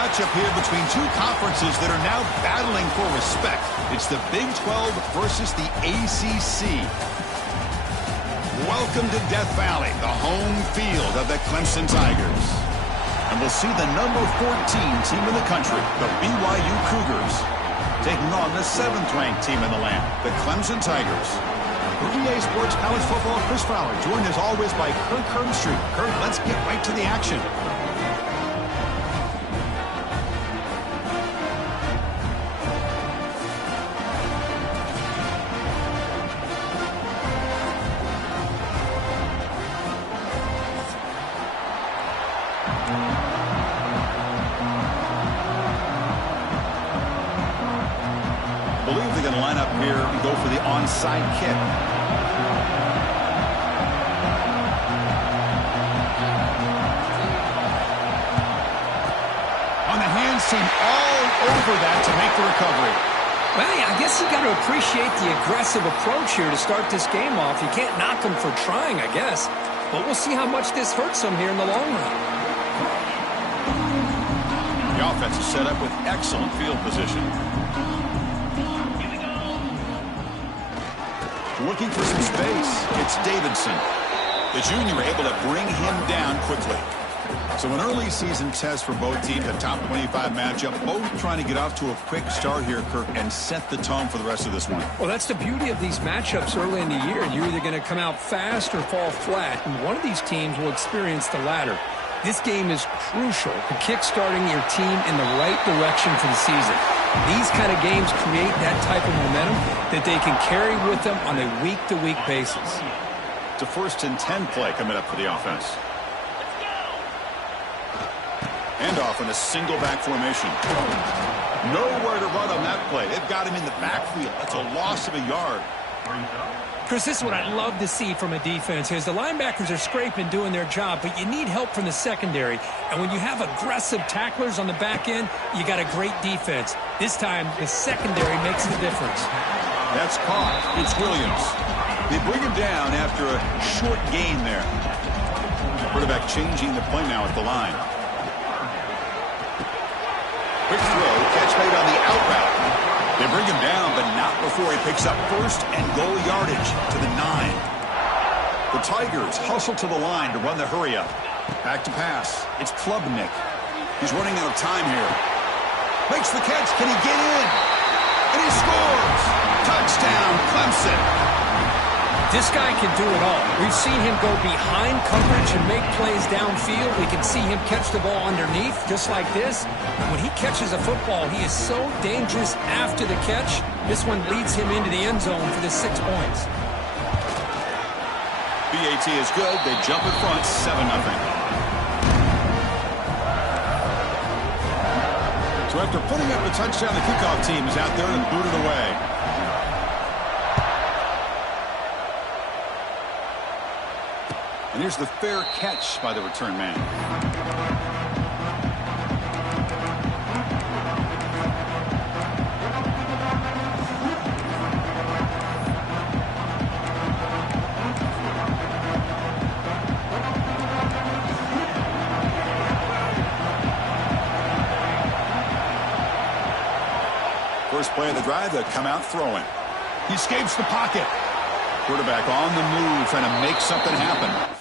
matchup here between two conferences that are now battling for respect. It's the Big 12 versus the ACC. Welcome to Death Valley, the home field of the Clemson Tigers. And we'll see the number 14 team in the country, the BYU Cougars, taking on the 7th-ranked team in the land, the Clemson Tigers. For EA Sports College Football, Chris Fowler, joined as always by Kirk Herbstreit. Kirk, let's get right to the action. Onside kick. On the hands team, all over that to make the recovery. Well, I guess you got to appreciate the aggressive approach here to start this game off. You can't knock them for trying, I guess. But we'll see how much this hurts them here in the long run. The offense is set up with excellent field position. Looking for some space. It's Davidson. The junior able to bring him down quickly. So an early season test for both teams, a top 25 matchup. Both trying to get off to a quick start here, Kirk, and set the tone for the rest of this one. Well, that's the beauty of these matchups early in the year. You're either going to come out fast or fall flat, and one of these teams will experience the latter. This game is crucial to kick-starting your team in the right direction for the season. These kind of games create that type of momentum that they can carry with them on a week-to-week basis. It's a 1st and 10 play coming up for the offense. Handoff in a single back formation. Nowhere to run on that play. They've got him in the backfield. That's a loss of a yard. Chris, this is what I'd love to see from a defense is the linebackers are scraping, doing their job, but you need help from the secondary. And when you have aggressive tacklers on the back end, you got a great defense. This time, the secondary makes the difference. That's caught. It's Williams. They bring him down after a short gain there. Quarterback changing the play now at the line. Quick throw, catch made on the out route. They bring him down, but not before he picks up 1st and goal yardage to the 9. The Tigers hustle to the line to run the hurry up. Back to pass. It's Klubnik. He's running out of time here. Makes the catch. Can he get in? And he scores! Touchdown, Clemson! This guy can do it all. We've seen him go behind coverage and make plays downfield. We can see him catch the ball underneath, just like this. When he catches a football, he is so dangerous after the catch. This one leads him into the end zone for the 6 points. BAT is good. They jump in front, 7-0. So after putting up a touchdown, the kickoff team is out there and booted away. And here's the fair catch by the return man. First play of the drive, they come out throwing. He escapes the pocket. Quarterback on the move, trying to make something happen.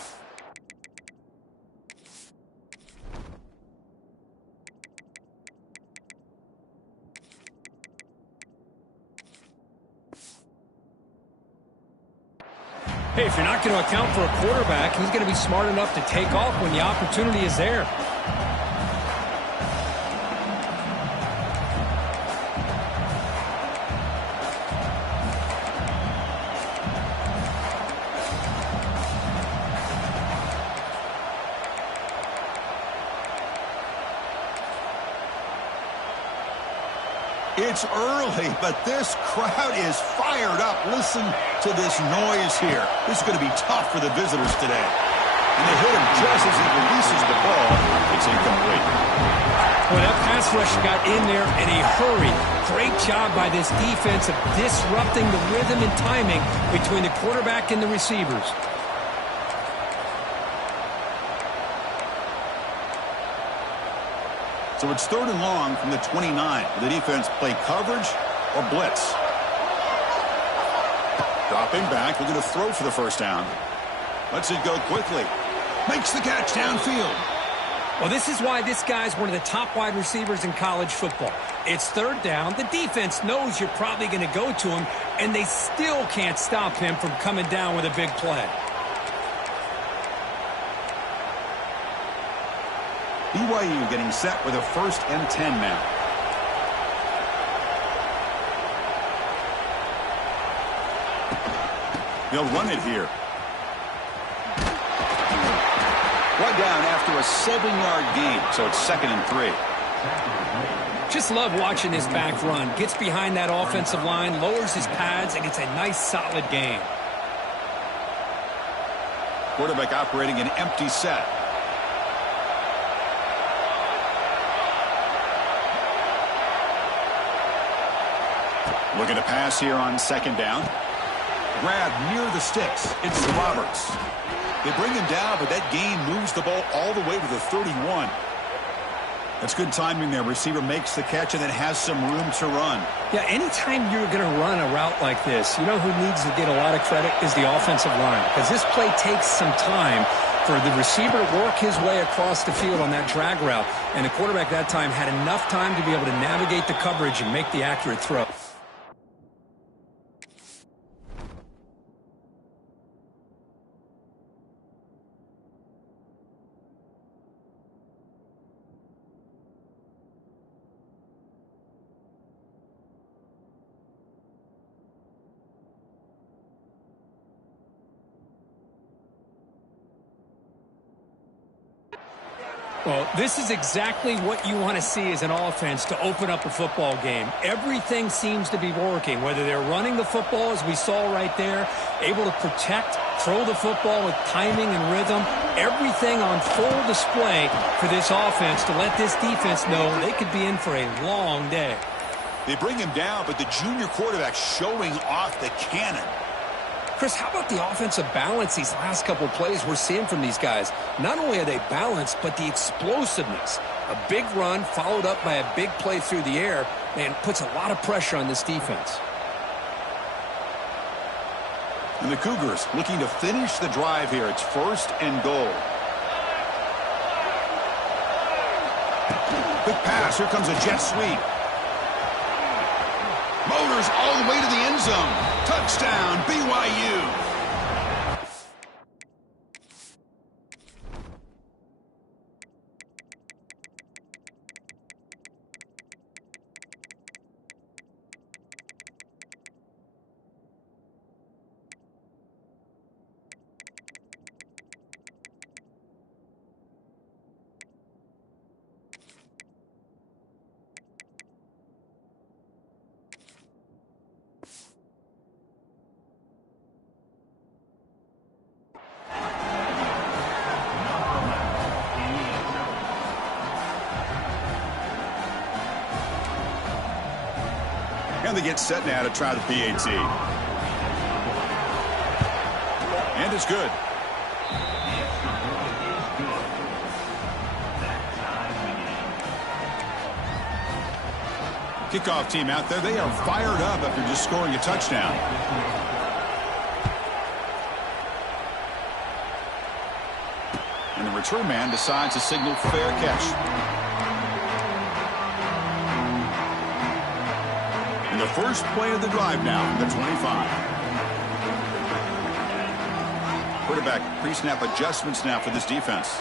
Hey, if you're not going to account for a quarterback, he's going to be smart enough to take off when the opportunity is there. It's early, but this crowd is fired up. Listen to this noise here. This is going to be tough for the visitors today. And they hit him just as he releases the ball. It's incomplete. Well, that pass rush got in there in a hurry. Great job by this defense of disrupting the rhythm and timing between the quarterback and the receivers. So it's 3rd and long from the 29. Will the defense play coverage or blitz? Dropping back, looking to throw for the first down. Lets it go quickly. Makes the catch downfield. Well, this is why this guy's one of the top wide receivers in college football. It's 3rd down. The defense knows you're probably going to go to him, and they still can't stop him from coming down with a big play. BYU getting set with a 1st and 10 now. They'll run it here. One down after a 7-yard gain, so it's 2nd and 3. Just love watching this back run. Gets behind that offensive line, lowers his pads, and gets a nice solid gain. Quarterback operating an empty set. Looking to pass here on 2nd down. Grab near the sticks. It's Roberts. They bring him down, but that gain moves the ball all the way to the 31. That's good timing there. Receiver makes the catch and then has some room to run. Yeah, anytime you're going to run a route like this, you know who needs to get a lot of credit is the offensive line. Because this play takes some time for the receiver to work his way across the field on that drag route. And the quarterback that time had enough time to be able to navigate the coverage and make the accurate throw. Well, this is exactly what you want to see as an offense to open up a football game. Everything seems to be working, whether they're running the football, as we saw right there, able to protect, throw the football with timing and rhythm, everything on full display for this offense to let this defense know they could be in for a long day. They bring him down, but the junior quarterback showing off the cannon. Chris, how about the offensive balance these last couple of plays we're seeing from these guys? Not only are they balanced, but the explosiveness. A big run followed up by a big play through the air, and puts a lot of pressure on this defense. And the Cougars looking to finish the drive here. It's 1st and goal. Quick pass. Here comes a jet sweep. Motors all the way to the end zone. Touchdown, BYU. And they get set now to try the PAT. And it's good. Kickoff team out there. They are fired up after just scoring a touchdown. And the return man decides to signal fair catch. The first play of the drive now, the 25. Quarterback pre-snap adjustments now for this defense.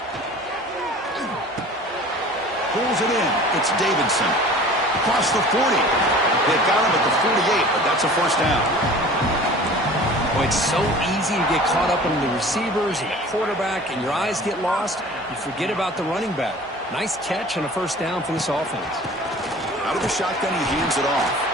Pulls it in. It's Davidson. Across the 40. They've got him at the 48, but that's a first down. Well, it's so easy to get caught up on the receivers and the quarterback, and your eyes get lost. You forget about the running back. Nice catch and a first down for this offense. Out of the shotgun, he hands it off.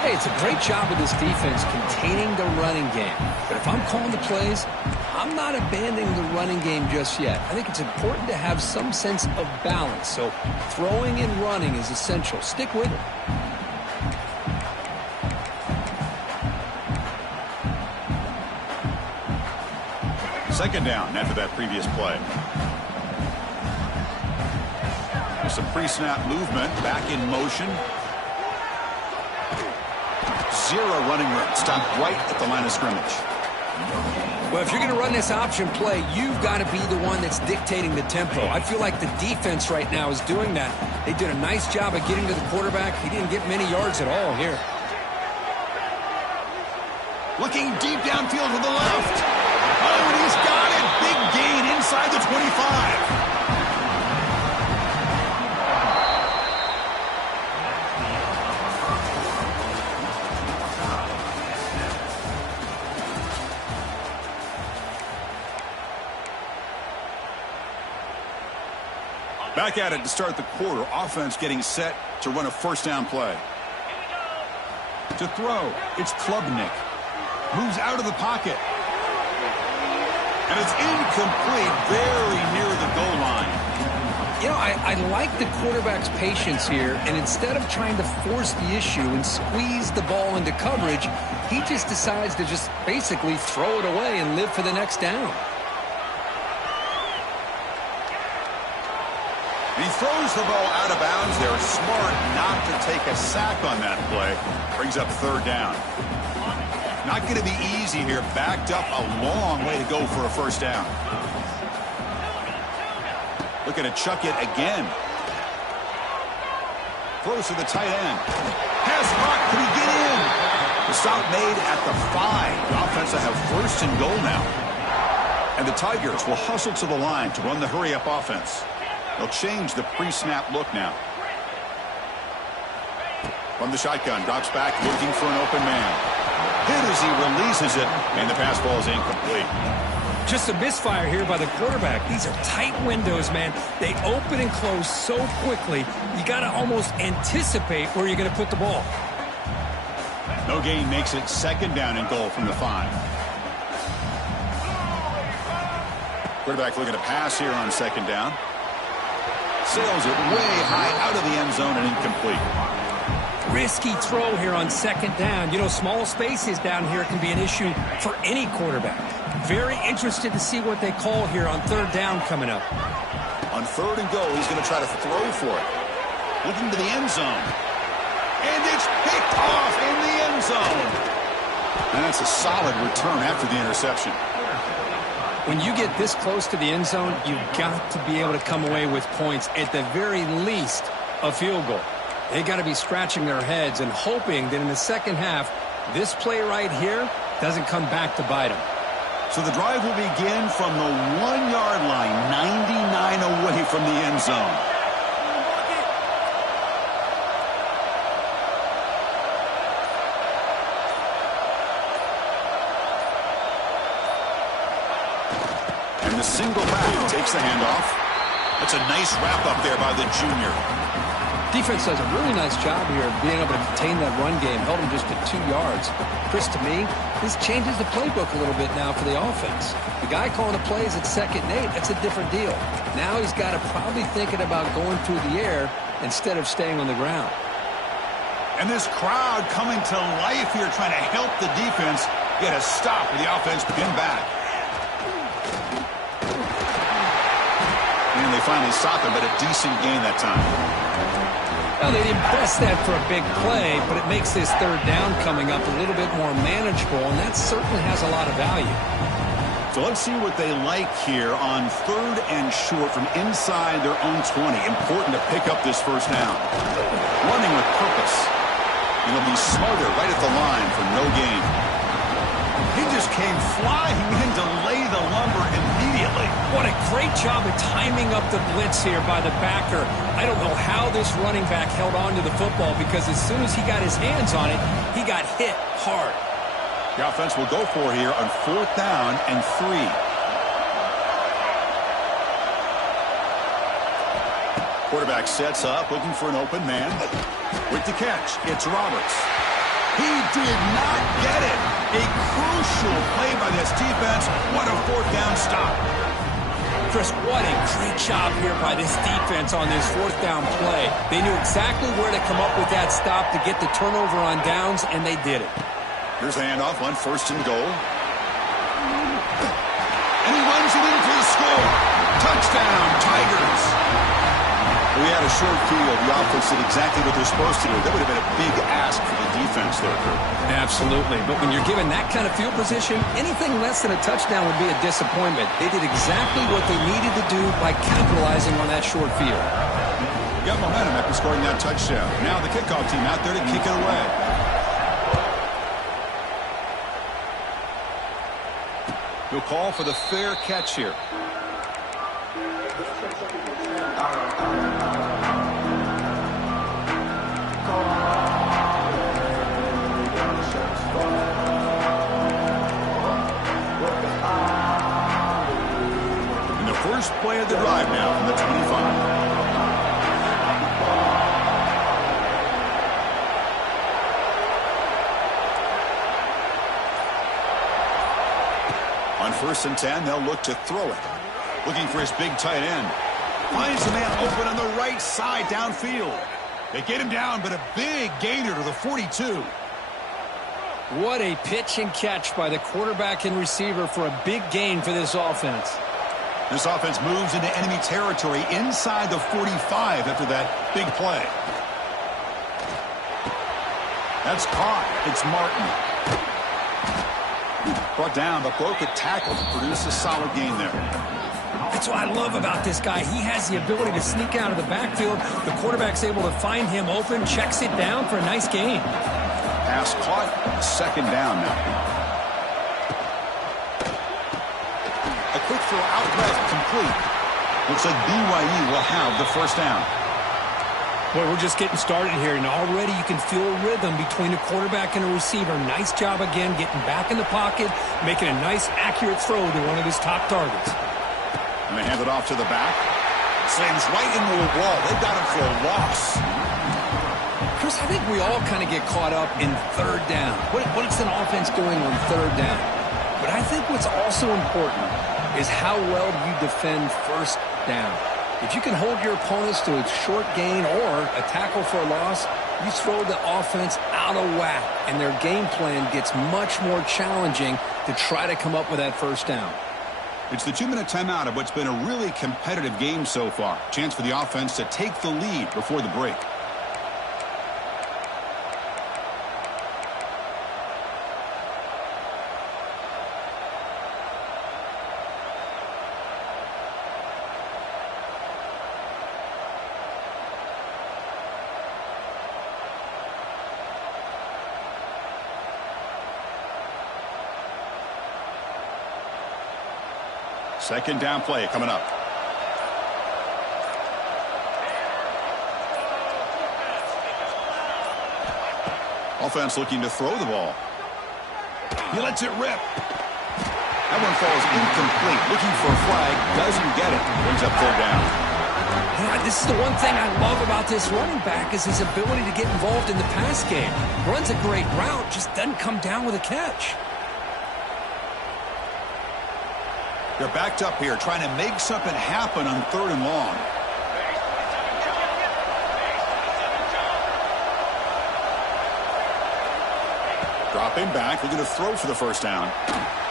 Hey, it's a great job of this defense containing the running game. But if I'm calling the plays, I'm not abandoning the running game just yet. I think it's important to have some sense of balance. So throwing and running is essential. Stick with it. Second down after that previous play. Some pre-snap movement, back in motion. Zero running room. Stopped right at the line of scrimmage. Well, if you're going to run this option play, you've got to be the one that's dictating the tempo. I feel like the defense right now is doing that. They did a nice job of getting to the quarterback. He didn't get many yards at all here. Looking deep downfield to the left. Oh, and he's got it. Big gain inside the 25. Back at it to start the quarter. Offense getting set to run a first down play. To throw, it's Klubnik. Moves out of the pocket. And it's incomplete, very near the goal line. You know, I like the quarterback's patience here, and instead of trying to force the issue and squeeze the ball into coverage, he just decides to just basically throw it away and live for the next down. He throws the ball out of bounds there. Smart not to take a sack on that play. Brings up third down. Not going to be easy here. Backed up a long way to go for a first down. Looking to chuck it again. Throws to the tight end. Pass block. Can he get in? The stop made at the 5. The offense will have first and goal now. And the Tigers will hustle to the line to run the hurry-up offense. They'll change the pre-snap look now. From the shotgun, drops back, looking for an open man. Hit as he releases it, and the pass ball is incomplete. Just a misfire here by the quarterback. These are tight windows, man. They open and close so quickly, you got to almost anticipate where you're going to put the ball. No gain makes it second down and goal from the 5. Quarterback looking to pass here on second down. Sails it way high out of the end zone and incomplete. Risky throw here on second down. You know, small spaces down here can be an issue for any quarterback. Very interested to see what they call here on third down coming up. On third and goal, he's going to try to throw for it. Looking to the end zone. And it's picked off in the end zone. And that's a solid return after the interception. When you get this close to the end zone, you've got to be able to come away with points, at the very least, a field goal. They got to be scratching their heads and hoping that in the second half, this play right here doesn't come back to bite them. So the drive will begin from the 1-yard line, 99 away from the end zone. And the single back takes the handoff. That's a nice wrap up there by the junior. Defense does a really nice job here of being able to contain that run game. Held him just at 2 yards. Chris, to me, this changes the playbook a little bit now for the offense. The guy calling the plays at 2nd and 8, that's a different deal. Now he's got to probably thinking about going through the air instead of staying on the ground. And this crowd coming to life here, trying to help the defense get a stop with the offense pinned back. And they finally stop him, but a decent gain that time. Well, they didn't press that for a big play, but it makes this third down coming up a little bit more manageable, and that certainly has a lot of value. So let's see what they like here on third and short from inside their own 20. Important to pick up this first down. Running with purpose. And they'll be smarter right at the line for no gain. He just came flying in to lay the lumber immediately. What a great job of timing up the blitz here by the backer. I don't know how this running back held on to the football, because as soon as he got his hands on it, he got hit hard. The offense will go for here on 4th down and 3. Quarterback sets up, looking for an open man. With the catch, it's Roberts. He did not get it. A crucial play by this defense. What a 4th down stop. Chris, what a great job here by this defense on this 4th down play. They knew exactly where to come up with that stop to get the turnover on downs, and they did it. Here's the handoff on 1st and goal. And he runs it in for the score. Touchdown, Tigers. We had a short field. The offense did exactly what they're supposed to do. That would have been a big ask for the defense there, Kurt. Absolutely. But when you're given that kind of field position, anything less than a touchdown would be a disappointment. They did exactly what they needed to do by capitalizing on that short field. Got momentum after scoring that touchdown. Now the kickoff team out there to kick it away. He'll call for the fair catch here. And the first play of the drive now from the 25. On 1st and 10, they'll look to throw it. Looking for his big tight end. Finds the man open on the right side downfield. They get him down, but a big gainer to the 42. What a pitch and catch by the quarterback and receiver for a big gain for this offense. This offense moves into enemy territory inside the 45 after that big play. That's caught. It's Martin. Brought down, but broke a tackle to produce a solid gain there. That's what I love about this guy. He has the ability to sneak out of the backfield. The quarterback's able to find him open, checks it down for a nice gain. Pass caught, 2nd down now. A quick throw out left, complete. Looks like BYU will have the 1st down. Boy, we're just getting started here, and already you can feel a rhythm between a quarterback and a receiver. Nice job again getting back in the pocket, making a nice, accurate throw to one of his top targets. And they hand it off to the back. Slams right into a wall. They've got him for a loss. Chris, I think we all kind of get caught up in 3rd down. What is an offense doing on 3rd down? But I think what's also important is how well you defend 1st down. If you can hold your opponents to a short gain or a tackle for a loss, you throw the offense out of whack, and their game plan gets much more challenging to try to come up with that 1st down. It's the 2-minute timeout of what's been a really competitive game so far. Chance for the offense to take the lead before the break. Second down play coming up. Offense looking to throw the ball. He lets it rip. That one falls incomplete. Looking for a flag. Doesn't get it. Brings up 3rd down. Yeah, this is the one thing I love about this running back is his ability to get involved in the pass game. Runs a great route, just doesn't come down with a catch. They're backed up here, trying to make something happen on 3rd and long. Dropping back, looking to throw for the 1st down.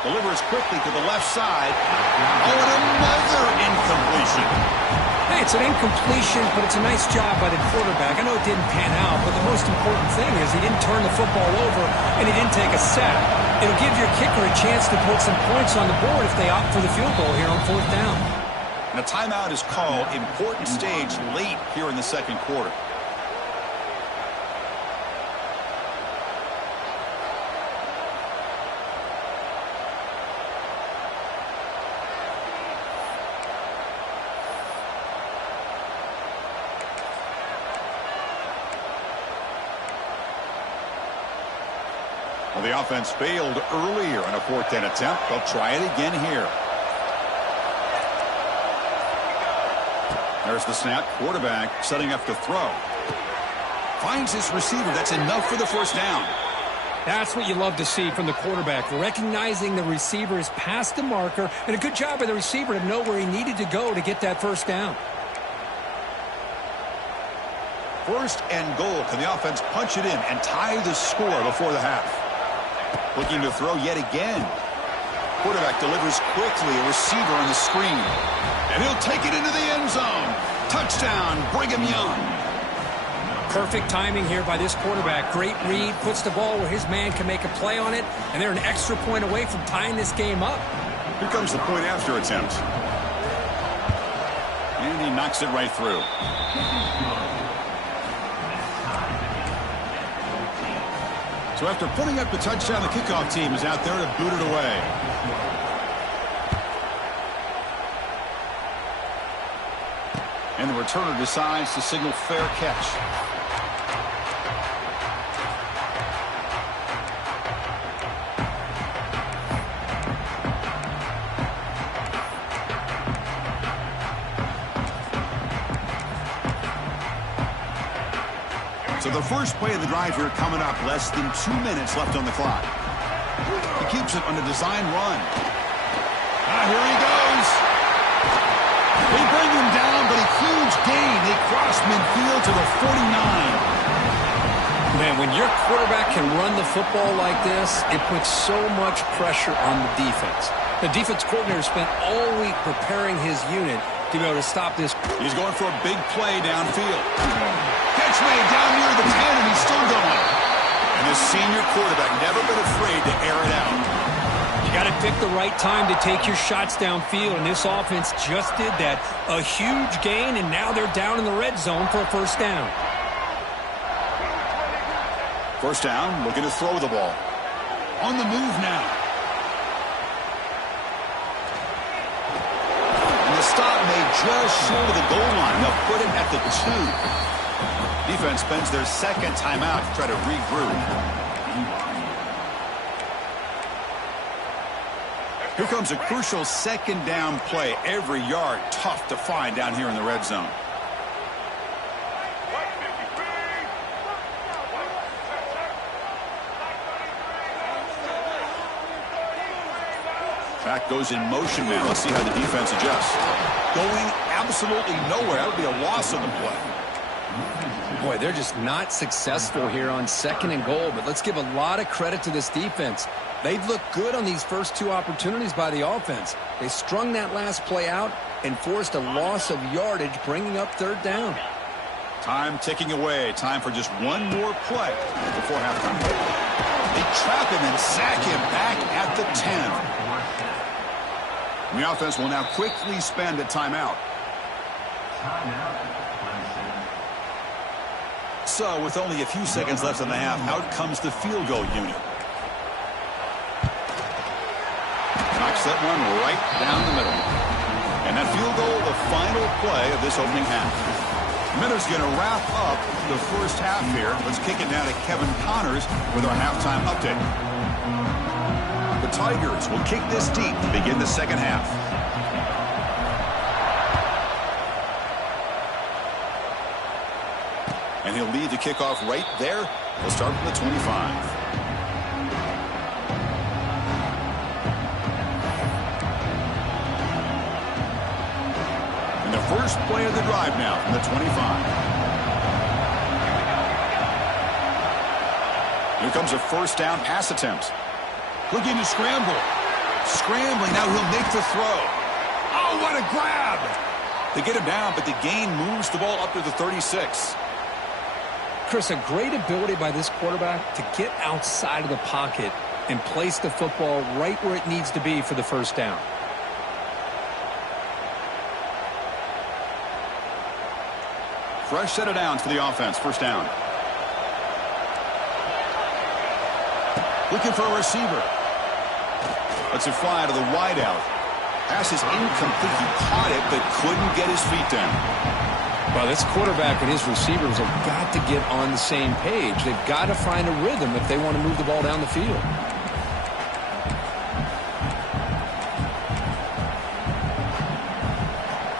Delivers quickly to the left side. Oh, and another incompletion. Hey, it's an incompletion, but it's a nice job by the quarterback. I know it didn't pan out, but the most important thing is he didn't turn the football over and he didn't take a sack. It'll give your kicker a chance to put some points on the board if they opt for the field goal here on 4th down. And a timeout is called. Important stage late here in the 2nd quarter. Well, the offense failed earlier on a 4th down attempt. They'll try it again here. There's the snap. Quarterback setting up to throw. Finds his receiver. That's enough for the 1st down. That's what you love to see from the quarterback, recognizing the receiver is past the marker, and a good job by the receiver to know where he needed to go to get that 1st down. 1st and goal. Can the offense punch it in and tie the score before the half? Looking to throw yet again. Quarterback delivers quickly. A receiver on the screen. And he'll take it into the end zone. Touchdown, Brigham Young. Perfect timing here by this quarterback. Great read, puts the ball where his man can make a play on it, and they're an extra point away from tying this game up. Here comes the point after attempt. And he knocks it right through. So after putting up the touchdown, the kickoff team is out there to boot it away. And the returner decides to signal fair catch. So the first play of the drive here coming up, less than 2 minutes left on the clock. He keeps it on a design run. Here he goes. They bring him down, but a huge gain. They cross midfield to the 49. Man, when your quarterback can run the football like this, it puts so much pressure on the defense. The defense coordinator spent all week preparing his unit to be able to stop this. He's going for a big play downfield. Catch made down near the 10, and he's still going. And this senior quarterback never been afraid to air it out. You got to pick the right time to take your shots downfield, and this offense just did that. A huge gain, and now they're down in the red zone for a first down. First down, looking to throw the ball. On the move now. And the stop made just short of the goal line. They'll put it at the 2. Defense spends their second timeout to try to regroup. Here comes a crucial second down play. Every yard tough to find down here in the red zone. Track goes in motion now. Let's see how the defense adjusts. Going absolutely nowhere. That would be a loss on the play. Boy, they're just not successful here on second and goal, but let's give a lot of credit to this defense. They've looked good on these first 2 opportunities by the offense. They strung that last play out and forced a loss of yardage, bringing up third down. Time ticking away. Time for just one more play before halftime. They trap him and sack him back at the 10. And the offense will now quickly spend a timeout. So, with only a few seconds left in the half, out comes the field goal unit. Knocks that one right down the middle. And that field goal, the final play of this opening half. Miller's going to wrap up the first half here. Let's kick it now to Kevin Connors with our halftime update. The Tigers will kick this deep to begin the second half. And he'll lead the kickoff right there. He'll start from the 25. And the first play of the drive now from the 25. Here comes a first down pass attempt. Looking to scramble. Scrambling, now he'll make the throw. Oh, what a grab! They get him down, but the gain moves the ball up to the 36. Chris, a great ability by this quarterback to get outside of the pocket and place the football right where it needs to be for the first down. Fresh set of downs for the offense. First down. Looking for a receiver. Lets it fly to the wideout. Pass is incomplete. He caught it, but couldn't get his feet down. Well, this quarterback and his receivers have got to get on the same page. They've got to find a rhythm if they want to move the ball down the field.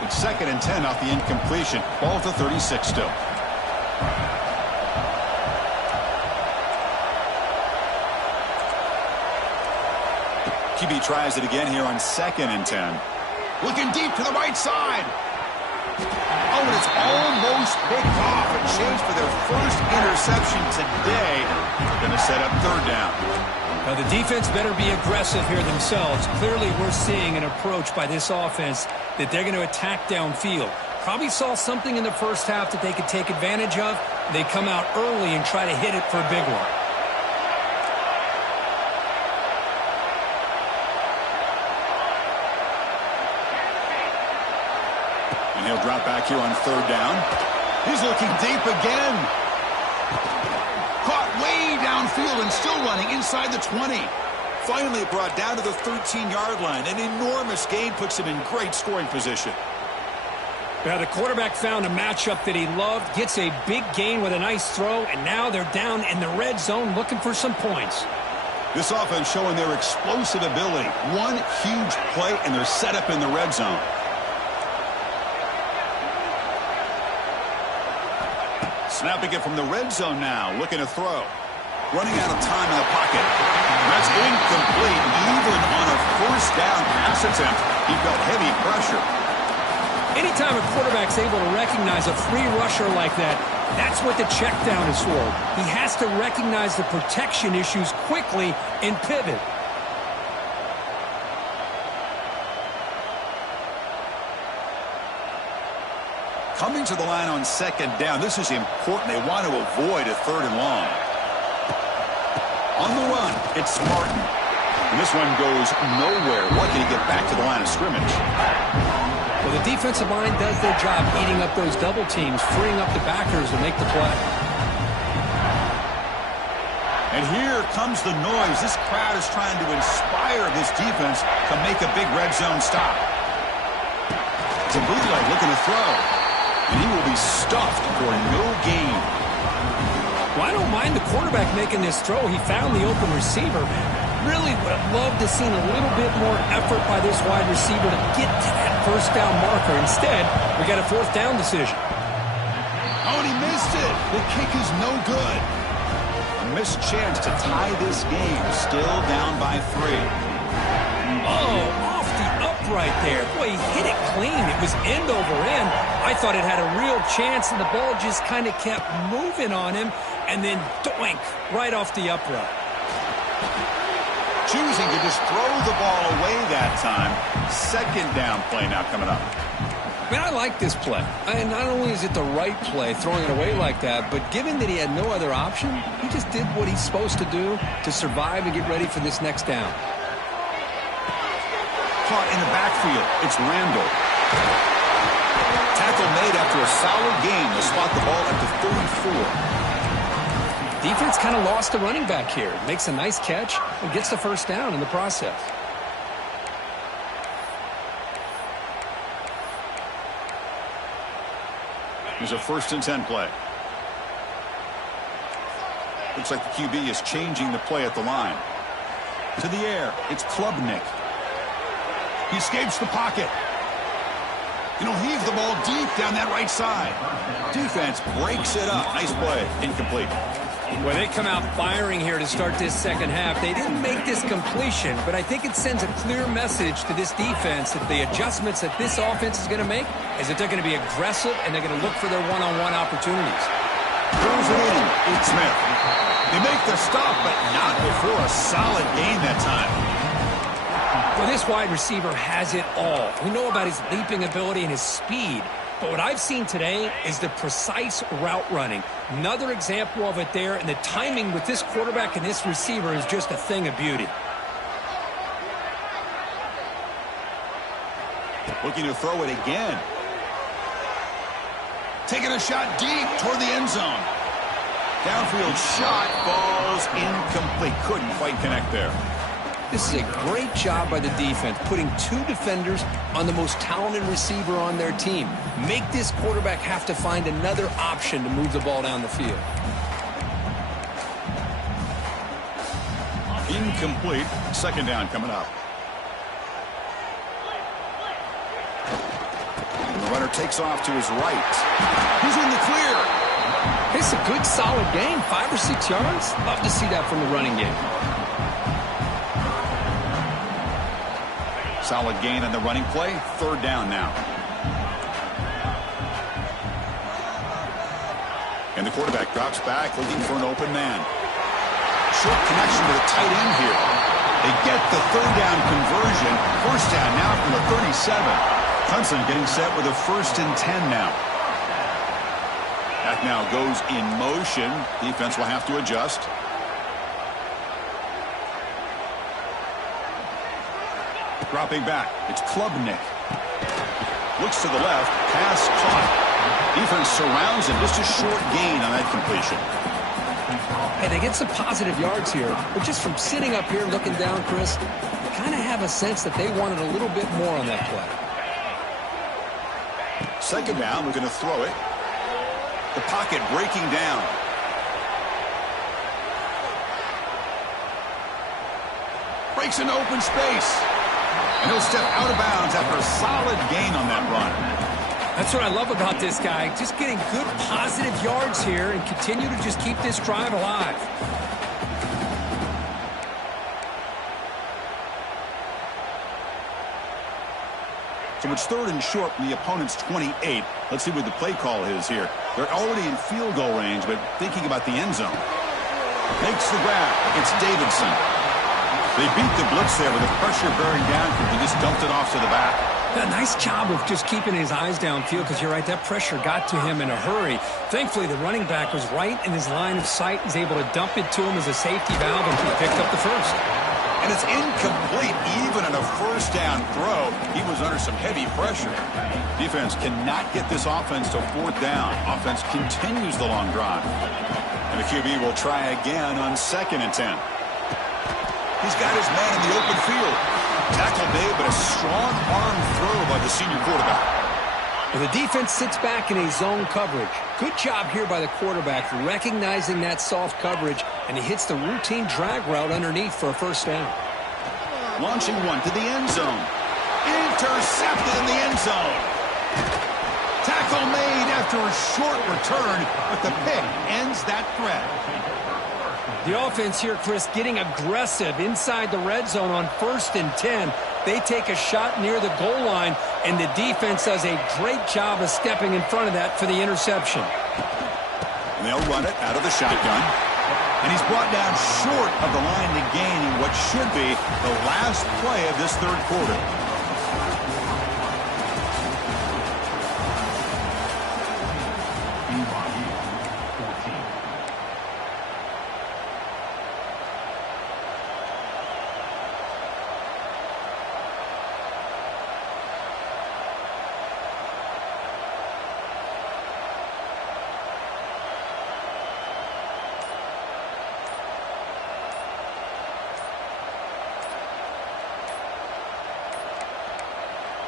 It's 2nd and 10 off the incompletion. Ball at the 36 still. QB tries it again here on 2nd and 10. Looking deep to the right side. Oh, and it's almost picked off. A chance for their first interception today. They're going to set up third down. Now, the defense better be aggressive here themselves. Clearly, we're seeing an approach by this offense that they're going to attack downfield. Probably saw something in the first half that they could take advantage of. They come out early and try to hit it for a big one. And he'll drop back here on third down. He's looking deep again. Caught way downfield and still running inside the 20. Finally brought down to the 13-yard line. An enormous gain puts him in great scoring position. Now the quarterback found a matchup that he loved, gets a big gain with a nice throw, and now they're down in the red zone looking for some points. This offense showing their explosive ability. One huge play, and they're set up in the red zone. Snapping it from the red zone now, looking to throw. Running out of time in the pocket. That's incomplete. Even on a first down pass attempt, he felt heavy pressure. Anytime a quarterback's able to recognize a free rusher like that, that's what the check down is for. He has to recognize the protection issues quickly and pivot. Coming to the line on second down, this is important. They want to avoid a third and long. On the run, it's Martin. And this one goes nowhere. Lucky to get back to the line of scrimmage. Well, the defensive line does their job eating up those double teams, freeing up the backers to make the play. And here comes the noise. This crowd is trying to inspire this defense to make a big red zone stop. It's a bootleg looking to throw. And he will be stuffed for no gain. Well, I don't mind the quarterback making this throw. He found the open receiver. Really would have loved to seen a little bit more effort by this wide receiver to get to that first down marker. Instead, we got a fourth down decision. Oh, and he missed it. The kick is no good. A missed chance to tie this game. Still down by 3. Oh, off the upright there. Boy, he hit it clean. It was end over end. I thought it had a real chance, and the ball just kind of kept moving on him, and then doink, right off the upright. Choosing to just throw the ball away that time. Second down play now coming up. Man, I like this play. And not only is it the right play, throwing it away like that, but given that he had no other option, he just did what he's supposed to do to survive and get ready for this next down. Caught in the backfield. It's Randall. Tackle made after a solid gain to spot the ball at the 34. Defense kind of lost the running back here. Makes a nice catch and gets the first down in the process. Here's a 1st and 10 play. Looks like the QB is changing the play at the line. To the air, it's Klubnik. He escapes the pocket. And he'll heave the ball deep down that right side. Defense breaks it up. Nice play. Incomplete. Well, they come out firing here to start this second half. They didn't make this completion, but I think it sends a clear message to this defense that the adjustments that this offense is going to make is that they're going to be aggressive and they're going to look for their one-on-one opportunities. Throws it in. It's Smith. They make the stop, but not before a solid gain that time. Well, this wide receiver has it all. We know about his leaping ability and his speed. But what I've seen today is the precise route running. Another example of it there, and the timing with this quarterback and this receiver is just a thing of beauty. Looking to throw it again. Taking a shot deep toward the end zone. Downfield shot falls incomplete. Couldn't quite connect there. This is a great job by the defense, putting 2 defenders on the most talented receiver on their team. Make this quarterback have to find another option to move the ball down the field. Incomplete. Second down coming up. And the runner takes off to his right. He's in the clear. It's a good, solid game, 5 or 6 yards. Love to see that from the running game. Solid gain on the running play. Third down now. And the quarterback drops back, looking for an open man. Short connection to the tight end here. They get the third down conversion. First down now from the 37. Clemson getting set with a 1st and 10 now. That now goes in motion. Defense will have to adjust. Dropping back. It's Klubnik. Looks to the left. Pass caught. Defense surrounds him. Just a short gain on that completion. Hey, they get some positive yards here. But just from sitting up here looking down, Chris, you kind of have a sense that they wanted a little bit more on that play. 2nd down. We're going to throw it. The pocket breaking down. Breaks into open space. And he'll step out of bounds after a solid gain on that run. That's what I love about this guy. Just getting good positive yards here and continue to just keep this drive alive. So it's 3rd and short from the opponent's 28. Let's see what the play call is here. They're already in field goal range, but thinking about the end zone. Makes the grab. It's Davidson. They beat the blitz there with the pressure bearing down. He just dumped it off to the back. A nice job of just keeping his eyes downfield because you're right, that pressure got to him in a hurry. Thankfully, the running back was right in his line of sight. He's able to dump it to him as a safety valve, and he picked up the first. And it's incomplete even on a 1st down throw. He was under some heavy pressure. Defense cannot get this offense to 4th down. Offense continues the long drive. And the QB will try again on 2nd and 10. He's got his man in the open field. Tackle made, but a strong arm throw by the senior quarterback. Well, the defense sits back in a zone coverage. Good job here by the quarterback recognizing that soft coverage, and he hits the routine drag route underneath for a 1st down. Launching one to the end zone. Intercepted in the end zone. Tackle made after a short return, but the pick ends that threat. The offense here, Chris, getting aggressive inside the red zone on 1st and 10. They take a shot near the goal line, and the defense does a great job of stepping in front of that for the interception. And they'll run it out of the shotgun. And he's brought down short of the line to gain in what should be the last play of this 3rd quarter.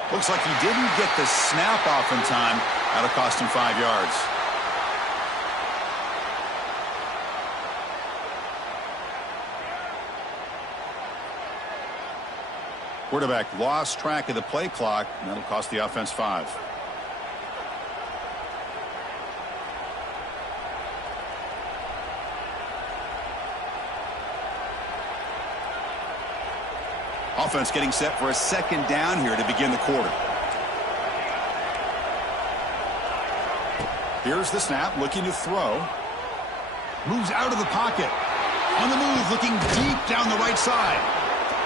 Looks like he didn't get the snap off in time. That'll cost him 5 yards. Quarterback lost track of the play clock. And that'll cost the offense 5. Offense getting set for a 2nd down here to begin the quarter. Here's the snap, looking to throw. Moves out of the pocket. On the move, looking deep down the right side.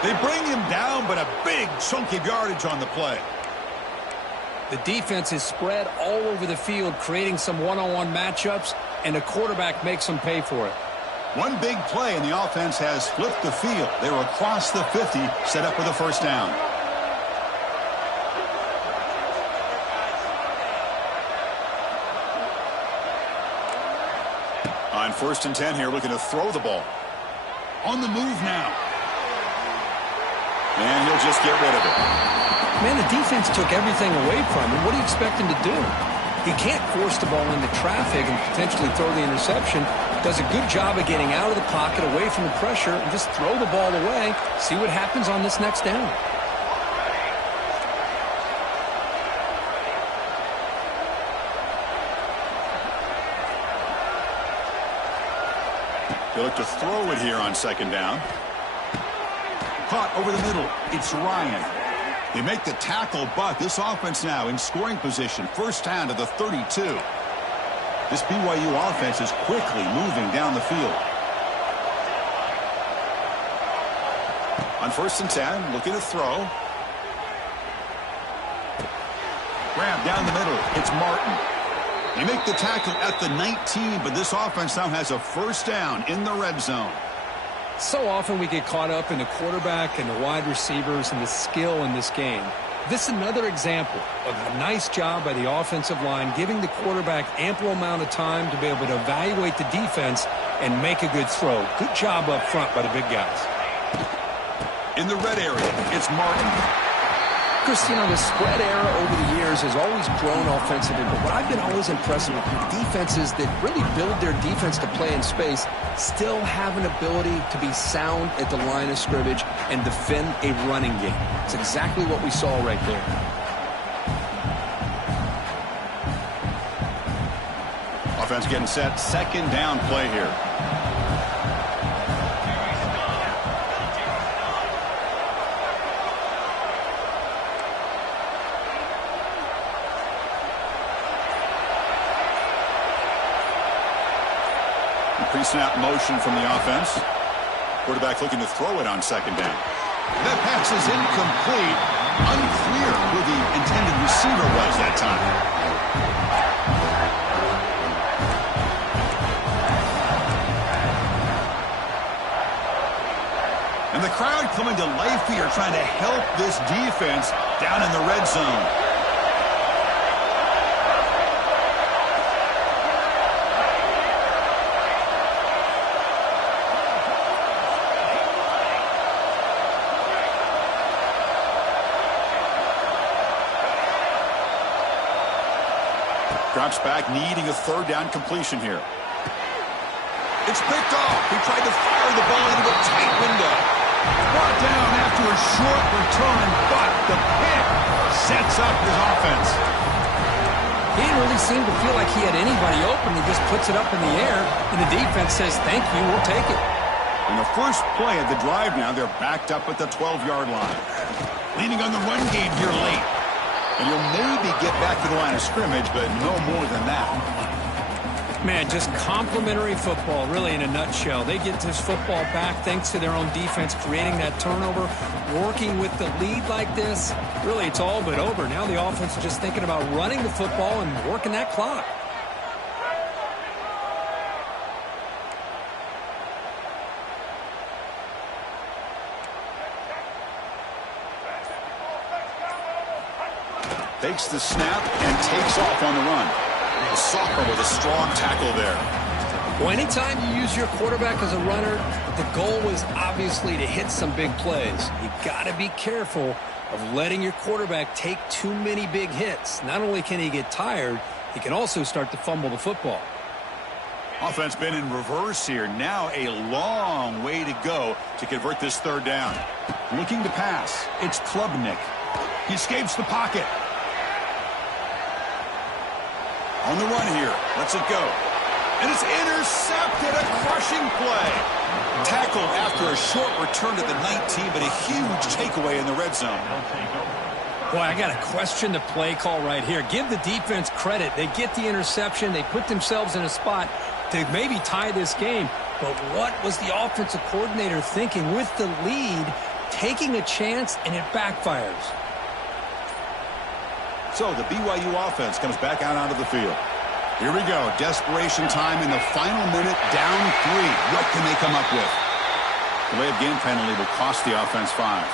They bring him down, but a big chunk of yardage on the play. The defense is spread all over the field, creating some one-on-one matchups, and the quarterback makes them pay for it. One big play, and the offense has flipped the field. They're across the 50, set up with a 1st down. On 1st and 10 here, looking to throw the ball. On the move now. And he'll just get rid of it. Man, the defense took everything away from him. What do you expect him to do? He can't force the ball into traffic and potentially throw the interception. Does a good job of getting out of the pocket, away from the pressure, and just throw the ball away. See what happens on this next down. They look to throw it here on 2nd down. Caught over the middle. It's Ryan. They make the tackle, but this offense now in scoring position. 1st down to the 32. This BYU offense is quickly moving down the field. On 1st and 10, looking to throw. grab down the middle. It's Martin. They make the tackle at the 19, but this offense now has a first down in the red zone. So often we get caught up in the quarterback and the wide receivers and the skill in this game. This is another example of a nice job by the offensive line, giving the quarterback ample amount of time to be able to evaluate the defense and make a good throw. Good job up front by the big guys. In the red area, it's Martin. Chris, you know, the spread era over the years has always grown offensively, but what I've been always impressed with defenses that really build their defense to play in space still have an ability to be sound at the line of scrimmage and defend a running game. It's exactly what we saw right there. Offense getting set, second down play here. Pre-snap motion from the offense. Quarterback looking to throw it on second down. That pass is incomplete. Unclear who the intended receiver was that time. And the crowd coming to life here, trying to help this defense down in the red zone. Drops back, needing a third down completion here. It's picked off. He tried to fire the ball into a tight window. Brought down after a short return, but the pick sets up his offense. He didn't really seem to feel like he had anybody open. He just puts it up in the air, and the defense says, thank you, we'll take it. In the first play of the drive now, they're backed up at the 12-yard line. Leaning on the run game here late. And you'll maybe get back to the line of scrimmage, but no more than that. Man, just complimentary football, really, in a nutshell. They get this football back thanks to their own defense, creating that turnover, working with the lead like this. Really, it's all but over. Now the offense is just thinking about running the football and working that clock. Takes the snap and takes off on the run. The sophomore with a strong tackle there. Well, anytime you use your quarterback as a runner, the goal is obviously to hit some big plays. You got to be careful of letting your quarterback take too many big hits. Not only can he get tired, he can also start to fumble the football. Offense been in reverse here. Now a long way to go to convert this third down. Looking to pass. It's Klubnik. He escapes the pocket. On the run here. Lets it go. And it's intercepted. A crushing play. Tackled after a short return to the 19, but a huge takeaway in the red zone. Boy, I got to question the play call right here. Give the defense credit. They get the interception. They put themselves in a spot to maybe tie this game. But what was the offensive coordinator thinking with the lead, taking a chance, and it backfires? So the BYU offense comes back out onto the field. Here we go. Desperation time in the final minute. Down 3. What can they come up with? Delay of game penalty will cost the offense 5.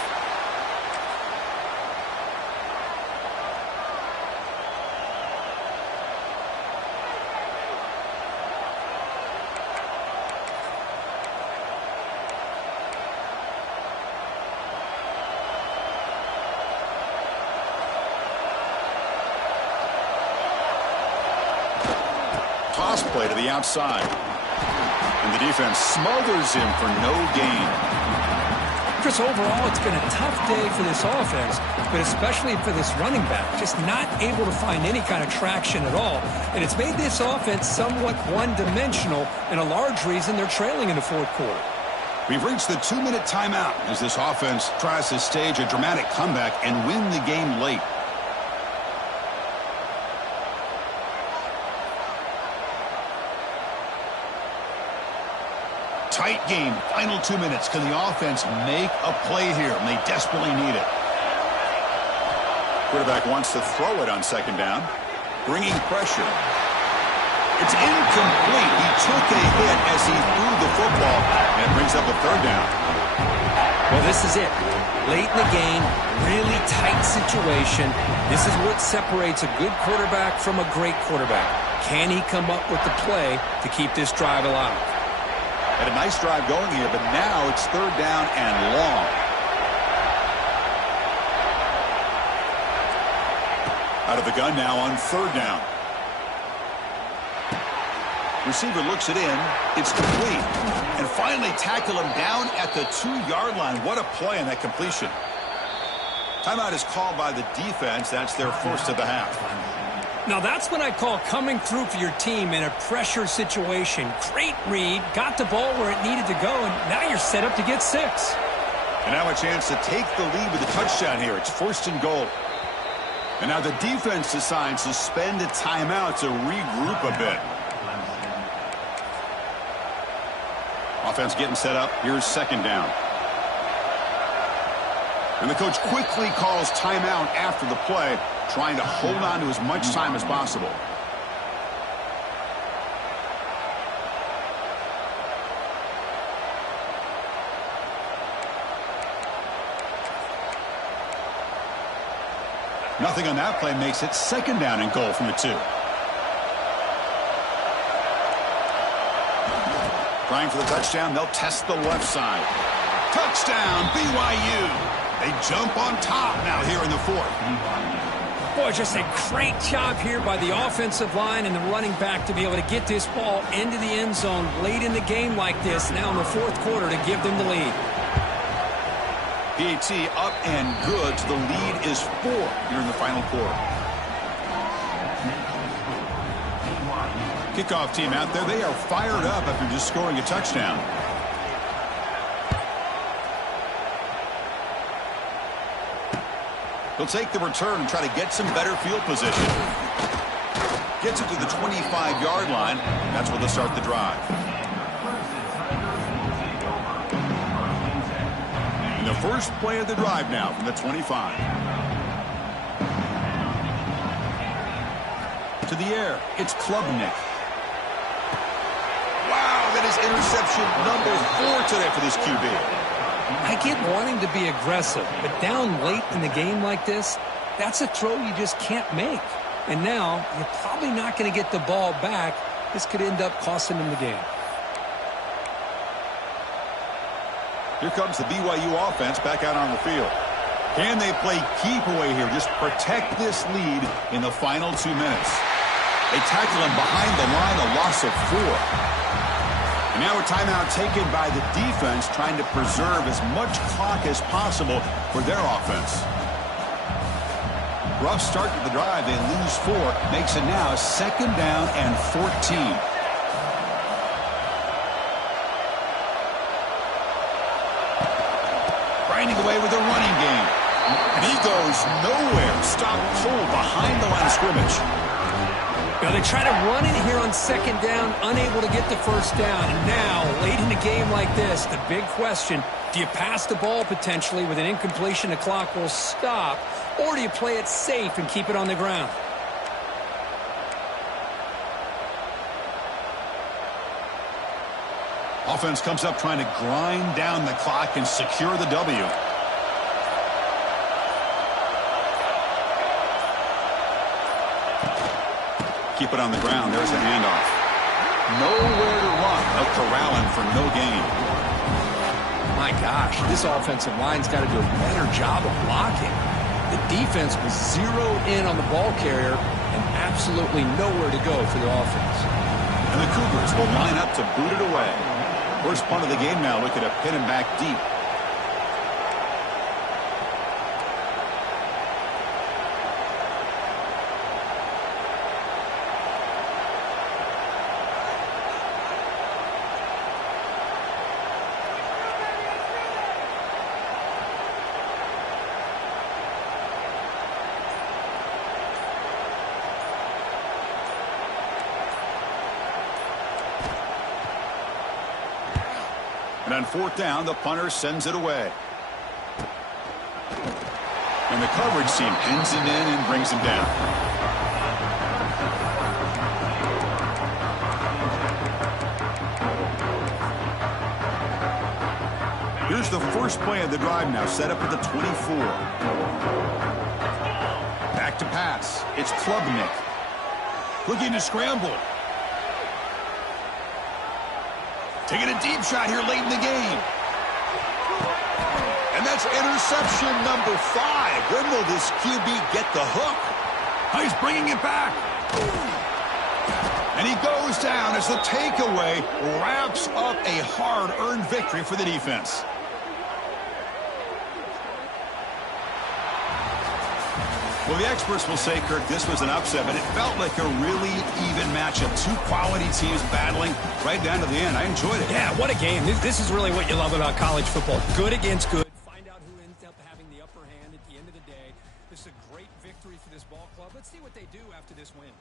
Toss play to the outside. And the defense smothers him for no gain. Chris, overall, it's been a tough day for this offense, but especially for this running back. Just not able to find any kind of traction at all. And it's made this offense somewhat one-dimensional, and a large reason they're trailing in the fourth quarter. We've reached the 2-minute timeout as this offense tries to stage a dramatic comeback and win the game late. Tight game, final 2 minutes. Can the offense make a play here? And they desperately need it. Quarterback wants to throw it on second down. Bringing pressure. It's incomplete. He took a hit as he threw the football, and it brings up a third down. Well, this is it. Late in the game, really tight situation. This is what separates a good quarterback from a great quarterback. Can he come up with the play to keep this drive alive? Had a nice drive going here, but now it's third down and long. Out of the gun now on third down. Receiver looks it in. It's complete. And finally tackle him down at the 2-yard line. What a play on that completion. Timeout is called by the defense. That's their first of the half. Now that's what I call coming through for your team in a pressure situation. Great read, got the ball where it needed to go, and now you're set up to get 6. And now a chance to take the lead with a touchdown here. It's first and goal. And now the defense decides to spend a timeout to regroup a bit. Offense getting set up. Here's second down. And the coach quickly calls timeout after the play, trying to hold on to as much time as possible. Nothing on that play makes it second down and goal from the 2. Trying for the touchdown, they'll test the left side. Touchdown, BYU. They jump on top now here in the 4th. Boy, just a great job here by the offensive line and the running back to be able to get this ball into the end zone late in the game like this, now in the 4th quarter, to give them the lead. PAT up and good, so the lead is 4 here in the final quarter. Kickoff team out there, they are fired up after just scoring a touchdown. He'll take the return and try to get some better field position. Gets it to the 25-yard line. That's where they'll start the drive. And the first play of the drive now from the 25. To the air, it's Klubnik. Wow, that is interception number 4 today for this QB. I get wanting to be aggressive, but down late in the game like this, that's a throw you just can't make. And now, you're probably not going to get the ball back. This could end up costing them the game. Here comes the BYU offense back out on the field. Can they play keep away here? Just protect this lead in the final 2 minutes. They tackle him behind the line, a loss of 4. And now a timeout taken by the defense, trying to preserve as much clock as possible for their offense. Rough start to the drive. They lose 4. Makes it now second down and 14. Grinding away with a running game. And he goes nowhere. Stopped cold behind the line of scrimmage. Now they try to run in here on second down, unable to get the first down. And now, late in the game like this, the big question, do you pass the ball potentially with an incompletion, the clock will stop, or do you play it safe and keep it on the ground? Offense comes up trying to grind down the clock and secure the W. Keep it on the ground. There's the handoff. Nowhere to run. They'll corral him for no gain. My gosh, this offensive line's got to do a better job of blocking. The defense was zeroed in on the ball carrier and absolutely nowhere to go for the offense. And the Cougars will line up to boot it away. First punt of the game now, looking to pin him back deep. And on 4th down, the punter sends it away. And And the coverage team pins him in and brings him down. Here's the first play of the drive now, set up at the 24. Back to pass. It's Klubnik. Looking to scramble. Taking a deep shot here late in the game. And that's interception number 5. When will this QB get the hook? Oh, he's bringing it back. And he goes down as the takeaway wraps up a hard-earned victory for the defense. Well, the experts will say, Kirk, this was an upset, but it felt like a really even matchup. Two quality teams battling right down to the end. I enjoyed it. Yeah, what a game. This is really what you love about college football. Good against good. Find out who ends up having the upper hand at the end of the day. This is a great victory for this ball club. Let's see what they do after this win.